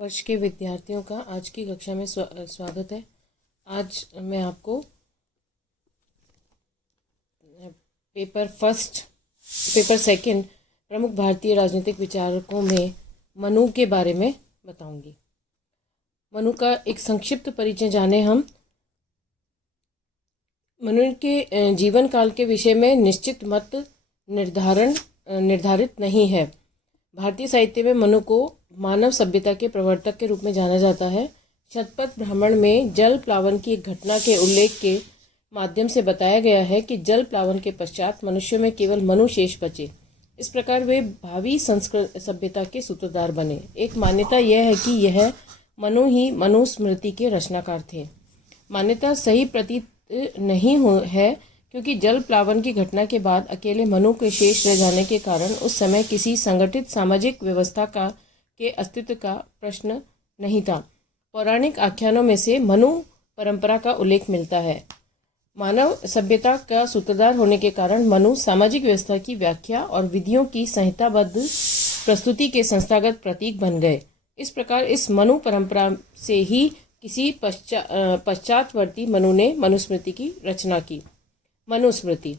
वर्ष के विद्यार्थियों का आज की कक्षा में स्वागत है। आज मैं आपको पेपर सेकंड प्रमुख भारतीय राजनीतिक विचारकों में मनु के बारे में बताऊंगी। मनु का एक संक्षिप्त परिचय जाने हम। मनु के जीवन काल के विषय में निश्चित मत निर्धारित नहीं है। भारतीय साहित्य में मनु को मानव सभ्यता के प्रवर्तक के रूप में जाना जाता है। शतपथ ब्राह्मण में जल प्लावन की एक घटना के उल्लेख के माध्यम से बताया गया है कि जल प्लावन के पश्चात मनुष्यों में केवल मनु शेष बचे। इस प्रकार वे भावी संस्कृत सभ्यता के सूत्रधार बने। एक मान्यता यह है कि यह मनु ही मनुस्मृति के रचनाकार थे। मान्यता सही प्रतीत नहीं है क्योंकि जल प्लावन की घटना के बाद अकेले मनु के शेष रह जाने के कारण उस समय किसी संगठित सामाजिक व्यवस्था के अस्तित्व का प्रश्न नहीं था। पौराणिक आख्यानों में से मनु परंपरा का उल्लेख मिलता है। मानव सभ्यता का सूत्रधार होने के कारण मनु सामाजिक व्यवस्था की व्याख्या और विधियों की संहिताबद्ध प्रस्तुति के संस्थागत प्रतीक बन गए। इस प्रकार इस मनु परंपरा से ही किसी पश्चातवर्ती मनु ने मनुस्मृति की रचना की। मनुस्मृति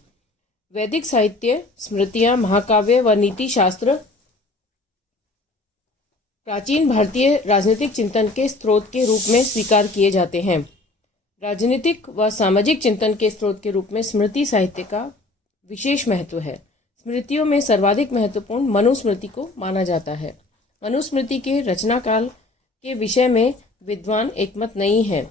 वैदिक साहित्य, स्मृतियां, महाकाव्य व नीति शास्त्र प्राचीन भारतीय राजनीतिक चिंतन के स्रोत के रूप में स्वीकार किए जाते हैं। राजनीतिक व सामाजिक चिंतन के स्रोत के रूप में स्मृति साहित्य का विशेष महत्व है। स्मृतियों में सर्वाधिक महत्वपूर्ण मनुस्मृति को माना जाता है। मनुस्मृति के रचनाकाल के विषय में विद्वान एकमत नहीं है।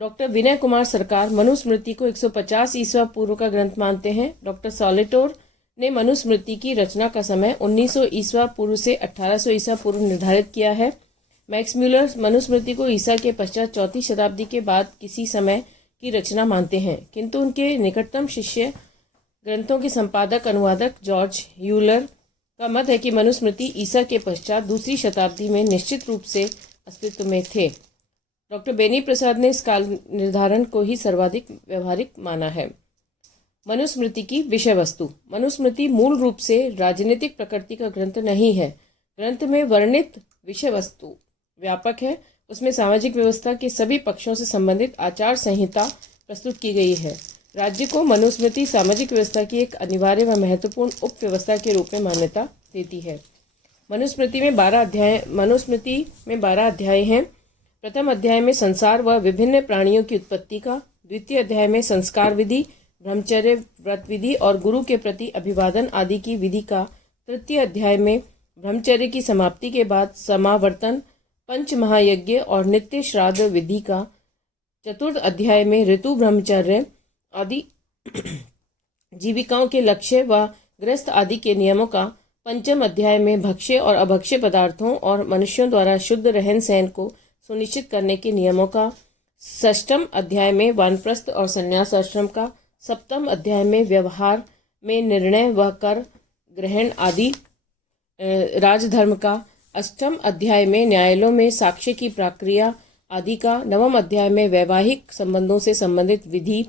डॉक्टर विनय कुमार सरकार मनुस्मृति को 150 ईसा पूर्व का ग्रंथ मानते हैं। डॉक्टर सॉलिटोर ने मनुस्मृति की रचना का समय 1900 ईसा पूर्व से 1800 ईसा पूर्व निर्धारित किया है। मैक्स म्यूलर मनुस्मृति को ईसा के पश्चात 4वीं शताब्दी के बाद किसी समय की रचना मानते हैं, किंतु उनके निकटतम शिष्य ग्रंथों के संपादक अनुवादक जॉर्ज यूलर का मत है कि मनुस्मृति ईसा के पश्चात 2वीं शताब्दी में निश्चित रूप से अस्तित्व में थे। डॉक्टर बेनी प्रसाद ने इस काल निर्धारण को ही सर्वाधिक व्यवहारिक माना है। मनुस्मृति की विषय वस्तु। मनुस्मृति मूल रूप से राजनीतिक प्रकृति का ग्रंथ नहीं है। ग्रंथ में वर्णित विषय वस्तु व्यापक है। उसमें सामाजिक व्यवस्था के सभी पक्षों से संबंधित आचार संहिता प्रस्तुत की गई है। राज्य को मनुस्मृति सामाजिक व्यवस्था की एक अनिवार्य व महत्वपूर्ण उप व्यवस्था के रूप में मान्यता देती है। मनुस्मृति में 12 अध्याय हैं। प्रथम अध्याय में संसार व विभिन्न प्राणियों की उत्पत्ति का, द्वितीय अध्याय में संस्कार विधि, ब्रह्मचर्य, व्रत विधि और गुरु के प्रति अभिवादन आदि की विधि का, तृतीय अध्याय में ब्रह्मचर्य की समाप्ति के बाद समावर्तन, पंच महायज्ञ और नित्य श्राद्ध विधि का, चतुर्थ अध्याय में ऋतु ब्रह्मचर्य आदि जीविकाओं के लक्ष्य व गृहस्थ आदि के नियमों का, पंचम अध्याय में भक्ष्य और अभक्ष्य पदार्थों और मनुष्यों द्वारा शुद्ध रहन सहन को सुनिश्चित करने के नियमों का, षष्ठम अध्याय में वानप्रस्थ और संन्यास आश्रम का, सप्तम अध्याय में व्यवहार में निर्णय व कर ग्रहण आदि राजधर्म का, अष्टम अध्याय में न्यायालयों में साक्ष्य की प्रक्रिया आदि का, नवम अध्याय में वैवाहिक संबंधों से संबंधित विधि,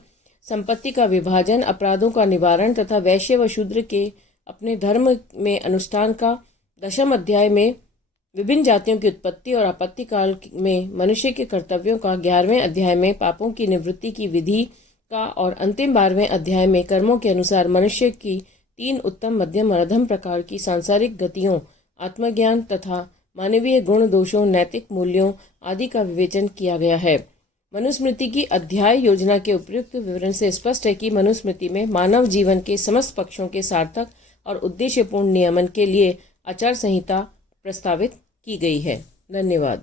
संपत्ति का विभाजन, अपराधों का निवारण तथा वैश्य व शूद्र के अपने धर्म में अनुष्ठान का, दशम अध्याय में विभिन्न जातियों की उत्पत्ति और आपत्ति काल में मनुष्य के कर्तव्यों का, 11वें अध्याय में पापों की निवृत्ति की विधि का और अंतिम 12वें अध्याय में कर्मों के अनुसार मनुष्य की 3 उत्तम, मध्यम और अधम प्रकार की सांसारिक गतियों, आत्मज्ञान तथा मानवीय गुण दोषों, नैतिक मूल्यों आदि का विवेचन किया गया है। मनुस्मृति की अध्याय योजना के उपयुक्त विवरण से स्पष्ट है कि मनुस्मृति में मानव जीवन के समस्त पक्षों के सार्थक और उद्देश्यपूर्ण नियमन के लिए आचार संहिता प्रस्तावित की गई है। धन्यवाद।